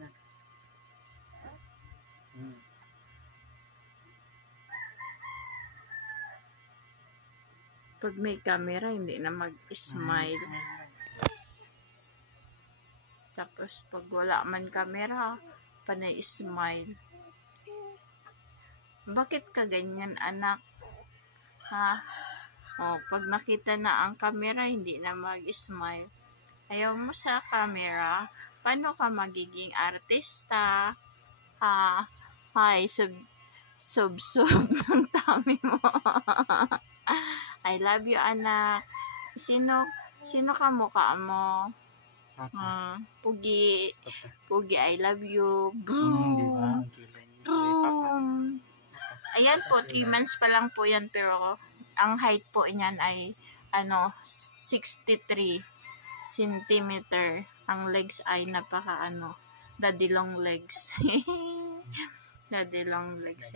anak. Pag may camera, hindi na mag-smile. Tapos, pag wala man camera, panay smile. Bakit ka ganyan, anak? Ha? O, pag nakita na ang camera, hindi na mag-smile. Ayaw mo sa camera? Paano ka magiging artista? Ha? Hay, sub-sub ng tummy mo. I love you, anak. Sino kamukha mo? Pugi. Pugi, I love you. Di ba? Boom. Ayan po, 3 months pa lang po yan, pero ang height po niyan ay 63 centimeter. Ang legs ay daddy long legs. Daddy long legs.